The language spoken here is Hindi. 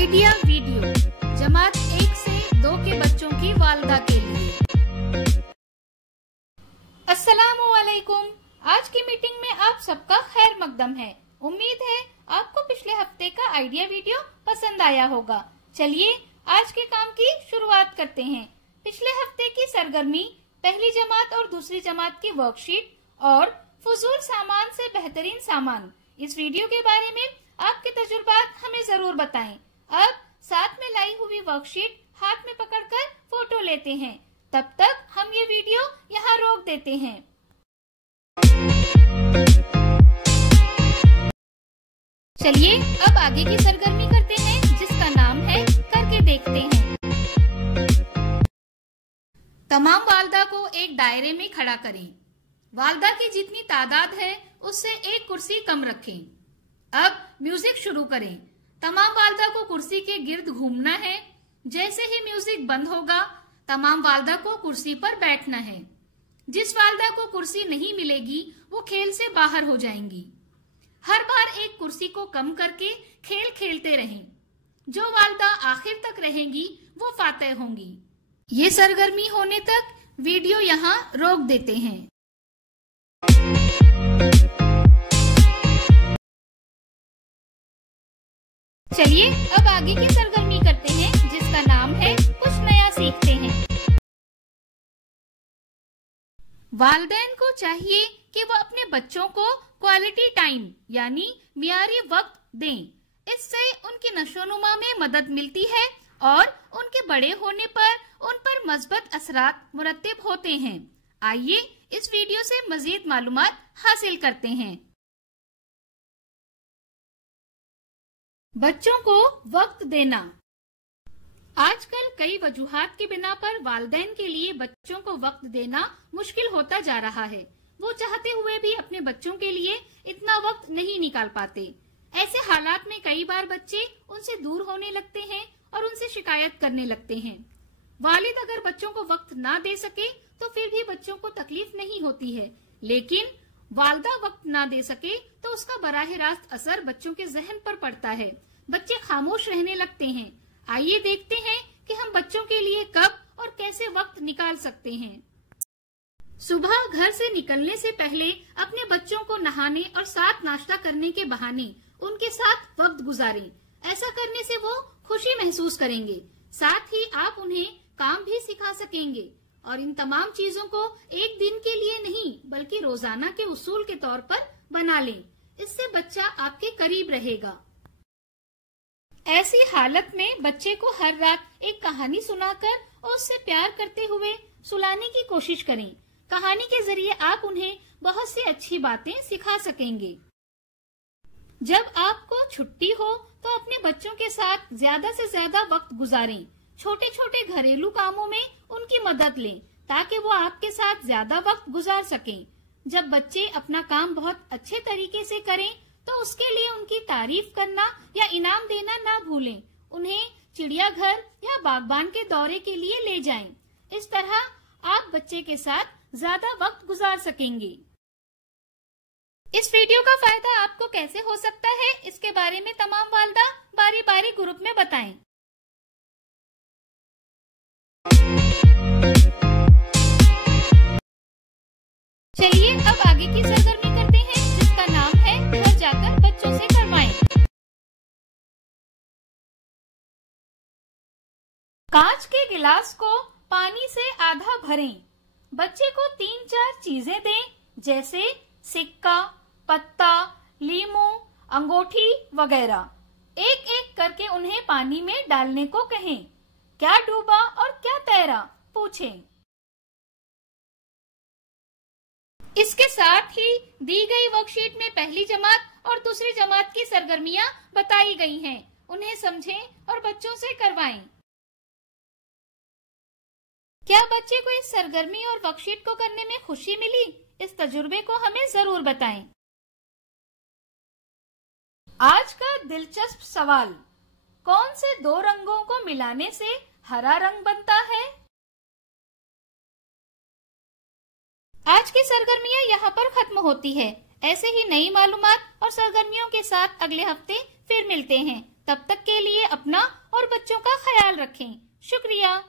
आइडिया वीडियो जमात 1 से 2 के बच्चों की वालदा के लिए। अस्सलामु अलैकुम। आज की मीटिंग में आप सबका खैर मकदम है। उम्मीद है आपको पिछले हफ्ते का आइडिया वीडियो पसंद आया होगा। चलिए आज के काम की शुरुआत करते हैं। पिछले हफ्ते की सरगर्मी पहली जमात और दूसरी जमात की वर्कशीट और फजूल सामान से बेहतरीन सामान, इस वीडियो के बारे में आपके तजुर्बात हमें जरूर बताएं। अब साथ में लाई हुई वर्कशीट हाथ में पकड़कर फोटो लेते हैं। तब तक हम ये वीडियो यहाँ रोक देते हैं। चलिए अब आगे की सरगर्मी करते हैं, जिसका नाम है करके देखते हैं। तमाम वालदा को एक दायरे में खड़ा करें। वालदा की जितनी तादाद है उससे एक कुर्सी कम रखें। अब म्यूजिक शुरू करें। तमाम वालदा को कुर्सी के गिर्द घूमना है। जैसे ही म्यूजिक बंद होगा तमाम वालदा को कुर्सी पर बैठना है। जिस वालदा को कुर्सी नहीं मिलेगी वो खेल से बाहर हो जाएंगी। हर बार एक कुर्सी को कम करके खेल खेलते रहें। जो वालदा आखिर तक रहेंगी वो फातेह होंगी। ये सरगर्मी होने तक वीडियो यहाँ रोक देते हैं। चलिए अब आगे की सरगर्मी करते हैं, जिसका नाम है कुछ नया सीखते हैं। वालिदैन को चाहिए कि वो अपने बच्चों को क्वालिटी टाइम यानी मियारी वक्त दें। इससे उनकी नशोनुमा में मदद मिलती है और उनके बड़े होने पर उन पर मस्बत असरात मुरत्तिब होते हैं। आइए इस वीडियो से मजीद मालूमात हासिल करते हैं। बच्चों को वक्त देना। आजकल कई वजूहात की बिना पर वालिदैन के लिए बच्चों को वक्त देना मुश्किल होता जा रहा है। वो चाहते हुए भी अपने बच्चों के लिए इतना वक्त नहीं निकाल पाते। ऐसे हालात में कई बार बच्चे उनसे दूर होने लगते हैं और उनसे शिकायत करने लगते हैं। वालिद अगर बच्चों को वक्त ना दे सके तो फिर भी बच्चों को तकलीफ नहीं होती है, लेकिन वालदा वक्त ना दे सके तो उसका बराह रास्त असर बच्चों के जहन पर पड़ता है। बच्चे खामोश रहने लगते हैं। आइए देखते हैं कि हम बच्चों के लिए कब और कैसे वक्त निकाल सकते हैं। सुबह घर से निकलने से पहले अपने बच्चों को नहाने और साथ नाश्ता करने के बहाने उनके साथ वक्त गुजारें। ऐसा करने से वो खुशी महसूस करेंगे। साथ ही आप उन्हें काम भी सिखा सकेंगे और इन तमाम चीजों को एक दिन के लिए नहीं बल्कि रोजाना के उसूल के तौर पर बना लें। इससे बच्चा आपके करीब रहेगा। ऐसी हालत में बच्चे को हर रात एक कहानी सुनाकर और उससे प्यार करते हुए सुलाने की कोशिश करें। कहानी के जरिए आप उन्हें बहुत सी अच्छी बातें सिखा सकेंगे। जब आपको छुट्टी हो तो अपने बच्चों के साथ ज्यादा से ज्यादा वक्त गुजारें। छोटे छोटे घरेलू कामों में उनकी मदद लें ताकि वो आपके साथ ज्यादा वक्त गुजार सकें। जब बच्चे अपना काम बहुत अच्छे तरीके से करें तो उसके लिए उनकी तारीफ करना या इनाम देना ना भूलें। उन्हें चिड़ियाघर या बागबान के दौरे के लिए ले जाएं। इस तरह आप बच्चे के साथ ज्यादा वक्त गुजार सकेंगे। इस वीडियो का फायदा आपको कैसे हो सकता है, इसके बारे में तमाम वालिदा बारी बारी ग्रुप में बताएं। चलिए अब आगे की सरगर्मी करते हैं, जिसका नाम है घर जाकर बच्चों से करवाएं। कांच के गिलास को पानी से आधा भरें। बच्चे को 3-4 चीजें दें, जैसे सिक्का, पत्ता, लीमू, अंगूठी वगैरह। एक एक करके उन्हें पानी में डालने को कहें। क्या डूबा और क्या तैरा, पूछें। इसके साथ ही दी गई वर्कशीट में पहली जमात और दूसरी जमात की सरगर्मियां बताई गई हैं। उन्हें समझें और बच्चों से करवाएं। क्या बच्चे को इस सरगर्मी और वर्कशीट को करने में खुशी मिली? इस तजुर्बे को हमें जरूर बताएं। आज का दिलचस्प सवाल, कौन से 2 रंगों को मिलाने से हरा रंग बनता है? आज की सरगर्मियां यहाँ पर खत्म होती है। ऐसे ही नई मालूमात और सरगर्मियों के साथ अगले हफ्ते फिर मिलते हैं। तब तक के लिए अपना और बच्चों का ख्याल रखें। शुक्रिया।